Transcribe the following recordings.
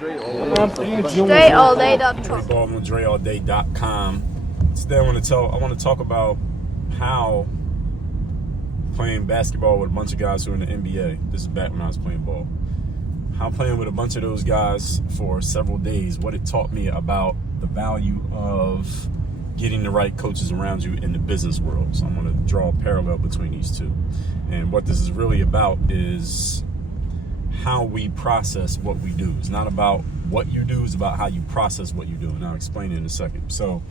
DreAllDay.com. Dre Baldwin, DreAllDay.com. Today I want to talk about how playing basketball with a bunch of guys who are in the NBA. This is back when I was playing ball. How playing with a bunch of those guys for several days, what it taught me about the value of getting the right coaches around you in the business world. So I'm going to draw a parallel between these two. And what this is really about is how we process what we do. It's not about what you do, it's about how you process what you do. And I'll explain it in a second. So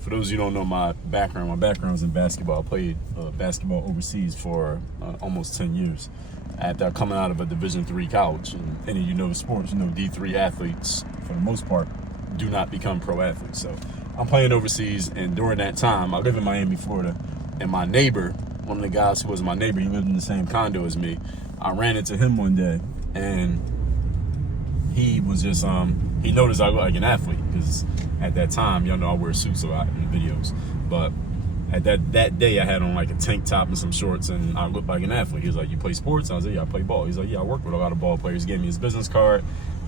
for those of you who don't know my background is in basketball. I played basketball overseas for almost 10 years. After coming out of a Division III college. And any of you know sports, you know D3 athletes, for the most part, do not become pro athletes. So I'm playing overseas, and during that time, I live in Miami, Florida, and my neighbor, one of the guys who was my neighbor, he lived in the same condo as me. I ran into him one day, and he was just, he noticed I looked like an athlete, because at that time, y'all know I wear suits a lot in the videos, but at that day, I had on like a tank top and some shorts, and I looked like an athlete. He was like, "You play sports?" I was like, "Yeah, I play ball." He's like, "Yeah, I work with a lot of ball players." He gave me his business card.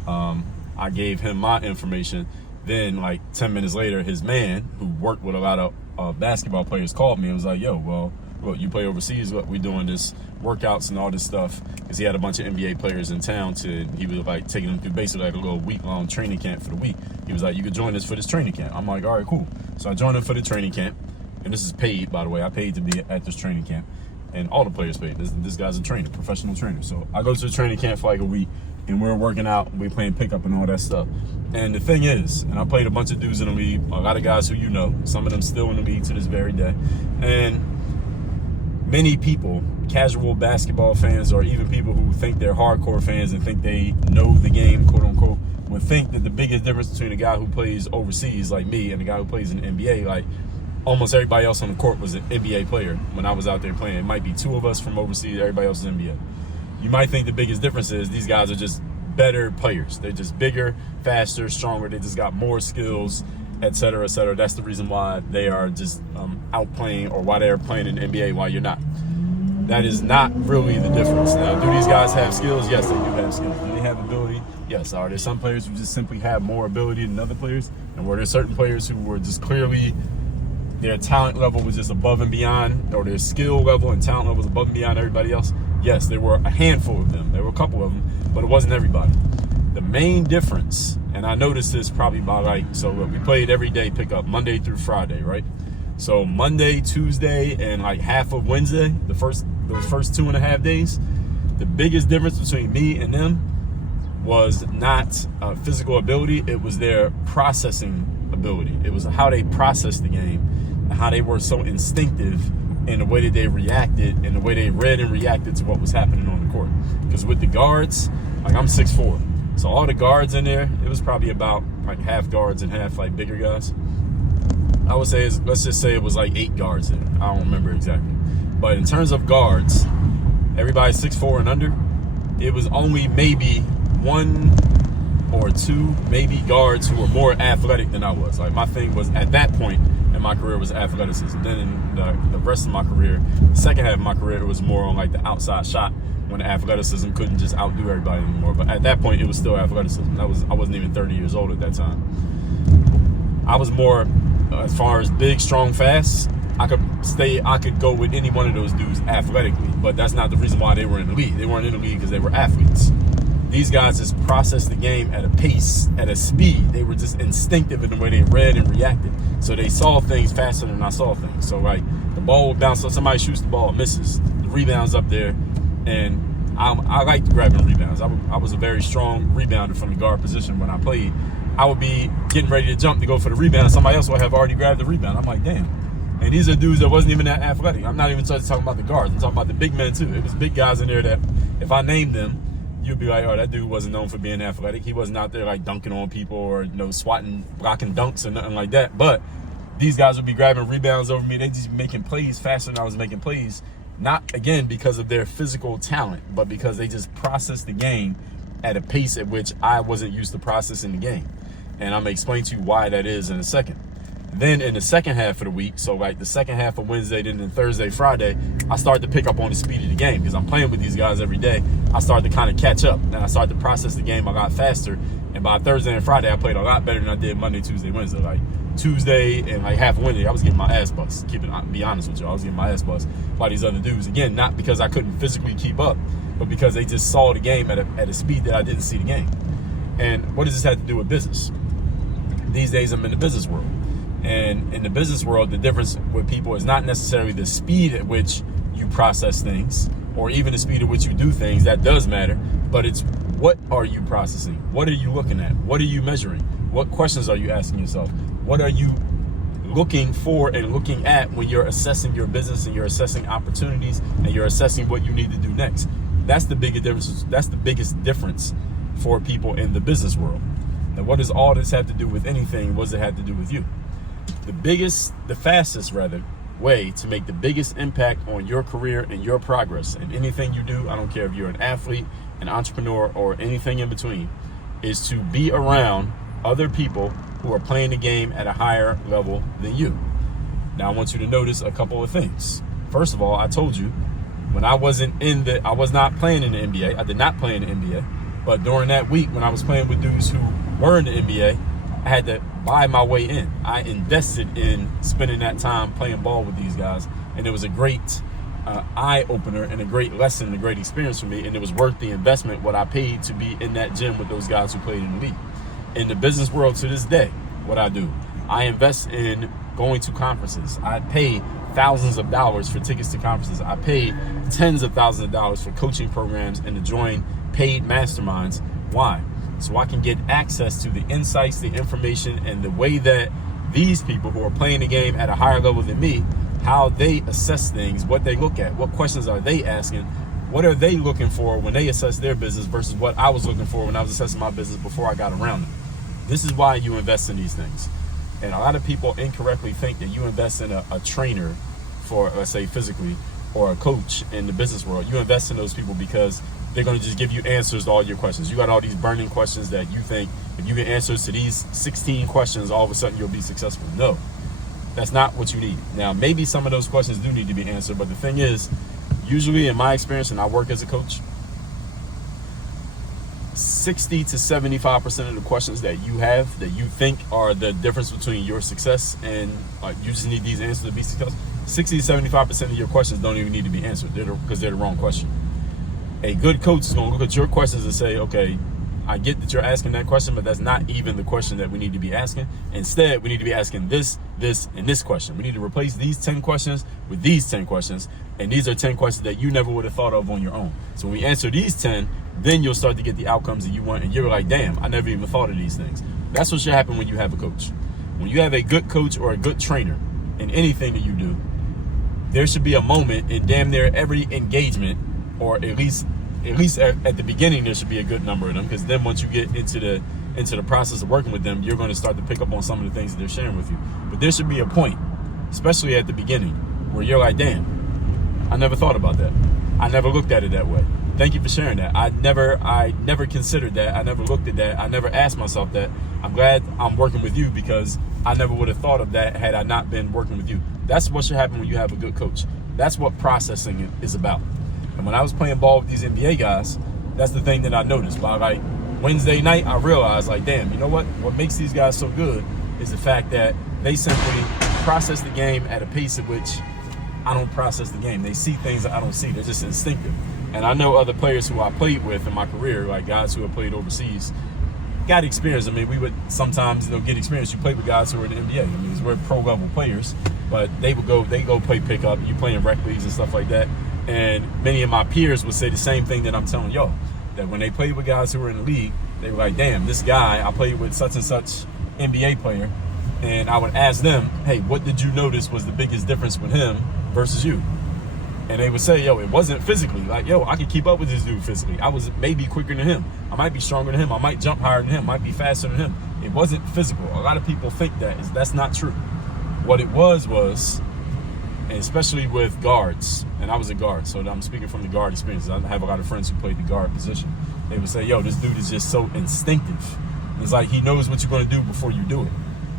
I gave him my information. Then, like 10 minutes later, his man, who worked with a lot of basketball players, called me and was like, "Yo, well, look, you play overseas. What we doing this workouts and all this stuff?" Because he had a bunch of NBA players in town. He was like taking them through basically like a little week-long training camp for the week. He was like, "You could join us for this training camp." I'm like, "All right, cool." So I joined him for the training camp. And this is paid, by the way. I paid to be at this training camp. And all the players paid. This guy's a trainer, professional trainer. So I go to the training camp for like a week, and we're working out, we're playing pickup and all that stuff. And the thing is, and I played a bunch of dudes in the league, a lot of guys who you know, some of them still in the league to this very day. And many people, casual basketball fans, or even people who think they're hardcore fans and think they know the game, quote unquote, would think that the biggest difference between a guy who plays overseas, like me, and a guy who plays in the NBA, like, almost everybody else on the court was an NBA player when I was out there playing. It might be two of us from overseas, everybody else is NBA. You might think the biggest difference is these guys are just better players. They're just bigger, faster, stronger. They just got more skills, et cetera, et cetera. That's the reason why they are just outplaying, or why they're playing in the NBA while you're not. That is not really the difference. Now, do these guys have skills? Yes, they do have skills. Do they have ability? Yes. Are there some players who just simply have more ability than other players? And were there certain players who were just clearly their talent level was just above and beyond, or their skill level and talent level was above and beyond everybody else? Yes, there were a handful of them. There were a couple of them, but it wasn't everybody. The main difference, and I noticed this probably by so we played every day pickup, Monday through Friday, right? So Monday, Tuesday, and like half of Wednesday, those first 2.5 days, the biggest difference between me and them was not physical ability, it was their processing ability. It was how they processed the game, and how they were so instinctive in the way that they reacted and the way they read and reacted to what was happening on the court. Because with the guards, like I'm 6'4", so all the guards in there, it was probably about like half guards and half like bigger guys. I would say, let's just say it was like 8 guards there. I don't remember exactly. But in terms of guards, everybody's 6'4" and under. It was only maybe 1 or 2 maybe guards who were more athletic than I was. Like my thing was at that point in my career was athleticism. Then in the rest of my career, the second half of my career, it was more on like the outside shot, when the athleticism couldn't just outdo everybody anymore. But at that point, it was still athleticism. I wasn't even 30 years old at that time. I was more, as far as big, strong, fast, I could go with any one of those dudes athletically, but that's not the reason why they were in the league. They weren't in the league because they were athletes. These guys just processed the game at a pace, at a speed. They were just instinctive in the way they read and reacted. So they saw things faster than I saw things. So like the ball would bounce up, somebody shoots the ball, misses. The rebound's up there, and I liked grabbing rebounds. I was a very strong rebounder from the guard position when I played. I would be getting ready to jump to go for the rebound. Somebody else would have already grabbed the rebound. I'm like, damn. And these are dudes that wasn't even that athletic. I'm not even just talking about the guards. I'm talking about the big men too. It was big guys in there that if I named them, you'd be like, oh, that dude wasn't known for being athletic. He wasn't out there like dunking on people or swatting, blocking dunks or nothing like that. But these guys would be grabbing rebounds over me. They'd just be making plays faster than I was making plays. Not, again, because of their physical talent, but because they just processed the game at a pace at which I wasn't used to processing the game. And I'm going to explain to you why that is in a second. Then in the second half of the week, so like the second half of Wednesday, then the Thursday, Friday, I started to pick up on the speed of the game because I'm playing with these guys every day. I started to kind of catch up and I started to process the game. I got faster And by Thursday and Friday, I played a lot better than I did Monday, Tuesday, Wednesday. Like Tuesday and like half Wednesday, I was getting my ass bust. Be honest with you, I was getting my ass bust by these other dudes. Again, not because I couldn't physically keep up, but because they just saw the game at a speed that I didn't see the game. And what does this have to do with business? These days, I'm in the business world. And in the business world, the difference with people is not necessarily the speed at which you process things or even the speed at which you do things. That does matter, but it's what are you processing? What are you looking at? What are you measuring? What questions are you asking yourself? What are you looking for and looking at when you're assessing your business and you're assessing opportunities and you're assessing what you need to do next? That's the biggest difference. That's the biggest difference for people in the business world. Now, what does all this have to do with anything? What does it have to do with you? The fastest way to make the biggest impact on your career and your progress and anything you do, I don't care if you're an athlete, an entrepreneur, or anything in between, is to be around other people who are playing the game at a higher level than you. Now, I want you to notice a couple of things. First of all, I told you when I was not playing in the NBA. I did not play in the NBA, but during that week when I was playing with dudes who were in the NBA, I had to buy my way in. I invested in spending that time playing ball with these guys, and it was a great eye-opener and a great lesson, a great experience for me, and it was worth the investment, what I paid to be in that gym with those guys who played in the league. In the business world to this day, what I do, I invest in going to conferences. I pay thousands of dollars for tickets to conferences. I pay tens of thousands of dollars for coaching programs and to join paid masterminds. Why? So I can get access to the insights, the information, and the way that these people who are playing the game at a higher level than me, how they assess things, what they look at, what questions are they asking, what are they looking for when they assess their business versus what I was looking for when I was assessing my business before I got around it. This is why you invest in these things. And a lot of people incorrectly think that you invest in a trainer for, let's say, physically, or a coach in the business world. You invest in those people because they're going to just give you answers to all your questions. You got all these burning questions that you think if you get answers to these 16 questions, all of a sudden you'll be successful. No, that's not what you need. Now, maybe some of those questions do need to be answered, but the thing is, usually in my experience, and I work as a coach, 60 to 75% of the questions that you have that you think are the difference between your success and you just need these answers to be successful, 60 to 75% of your questions don't even need to be answered because they're the wrong question. A good coach is going to look at your questions and say, okay, I get that you're asking that question, but that's not even the question that we need to be asking. Instead, we need to be asking this, and this question. We need to replace these 10 questions with these 10 questions. And these are 10 questions that you never would have thought of on your own. So when we answer these 10, then you'll start to get the outcomes that you want. And you're like, damn, I never even thought of these things. That's what should happen when you have a coach. When you have a good coach or a good trainer in anything that you do, there should be a moment in damn near every engagement, or at least at the beginning, there should be a good number of them, because then once you get into the process of working with them, you're going to start to pick up on some of the things that they're sharing with you. But there should be a point, especially at the beginning, where you're like, damn, I never thought about that. I never looked at it that way. Thank you for sharing that. I never considered that. I never looked at that. I never asked myself that. I'm glad I'm working with you, because I never would have thought of that had I not been working with you. That's what should happen when you have a good coach. That's what processing is about. And when I was playing ball with these NBA guys, that's the thing that I noticed. By like Wednesday night, I realized, like, damn, you know what? What makes these guys so good is the fact that they simply process the game at a pace at which I don't process the game. They see things that I don't see. They're just instinctive. And I know other players who I played with in my career, like guys who have played overseas, got experience. I mean, we would sometimes, get experience. You play with guys who are in the NBA. I mean, we're pro level players, but they go play pickup. You play in rec leagues and stuff like that. And many of my peers would say the same thing that I'm telling y'all, that when they played with guys who were in the league, they were like, damn, this guy, I played with such and such NBA player. And I would ask them, hey, what did you notice was the biggest difference with him versus you? And they would say, yo, it wasn't physically. Like, yo, I could keep up with this dude physically. I was maybe quicker than him. I might be stronger than him. I might jump higher than him. I might be faster than him. It wasn't physical. A lot of people think that's not true. What it was, and especially with guards, and I was a guard, so I'm speaking from the guard experience. I have a lot of friends who played the guard position. They would say, yo, this dude is just so instinctive. It's like he knows what you're going to do before you do it.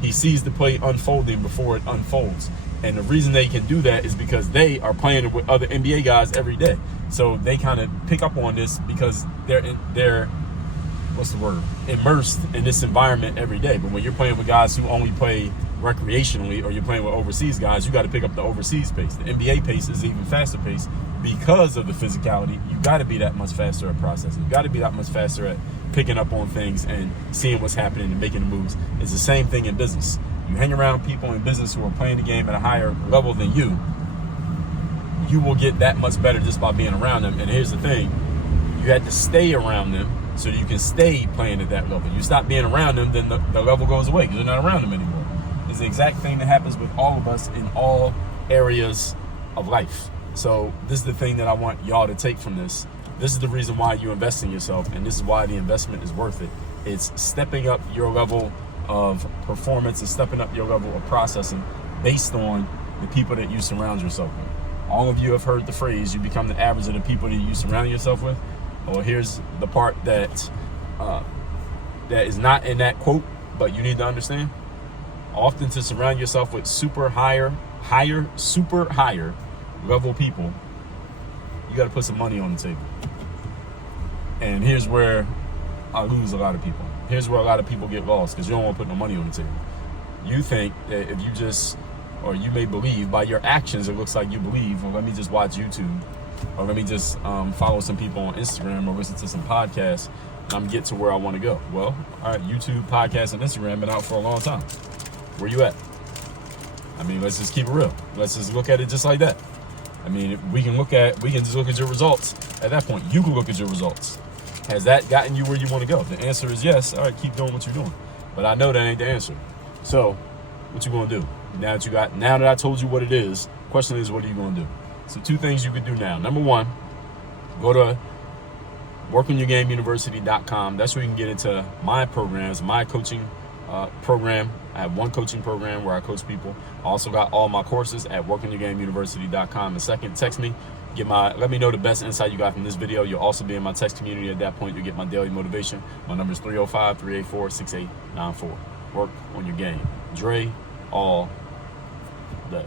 He sees the play unfolding before it unfolds. And the reason they can do that is because they are playing with other NBA guys every day. So they kind of pick up on this because they're immersed in this environment every day. But when you're playing with guys who only play recreationally, or you're playing with overseas guys, you got to pick up the overseas pace. The NBA pace is even faster pace because of the physicality. You got to be that much faster at processing. You got to be that much faster at picking up on things and seeing what's happening and making the moves. It's the same thing in business. You hang around people in business who are playing the game at a higher level than you, you will get that much better just by being around them. And here's the thing, you have to stay around them so that you can stay playing at that level. You stop being around them, then the level goes away because you're not around them anymore. It's the exact thing that happens with all of us in all areas of life. So this is the thing that I want y'all to take from this. This is the reason why you invest in yourself, and this is why the investment is worth it. It's stepping up your level of performance and stepping up your level of processing based on the people that you surround yourself with. All of you have heard the phrase, you become the average of the people that you surround yourself with. Well, here's the part that is not in that quote, but you need to understand. Often to surround yourself with super higher level people, you got to put some money on the table. And here's where I lose a lot of people. Here's where a lot of people get lost, because you don't want to put no money on the table. You think that if you just, or you may believe by your actions, it looks like you believe, well, let me just watch YouTube, or let me just follow some people on Instagram, or listen to some podcasts, and I'm get to where I want to go. Well, all right, YouTube, podcasts, and Instagram been out for a long time. Where you at? I mean, let's just keep it real. Let's just look at it just like that. I mean, we can just look at your results. At that point, you can look at your results. Has that gotten you where you want to go? The answer is yes. All right, keep doing what you're doing. But I know that ain't the answer. So, what you gonna do? Now that I told you what it is, question is, what are you gonna do? So 2 things you could do now. Number 1, go to workonyourgameuniversity.com. That's where you can get into my programs, my coaching program. I have one coaching program where I coach people. I also got all my courses at workonyourgameuniversity.com. And second, text me. Let me know the best insight you got from this video. You'll also be in my text community. At that point, you'll get my daily motivation. My number is 305-384-6894. Work on your game. Dre all day.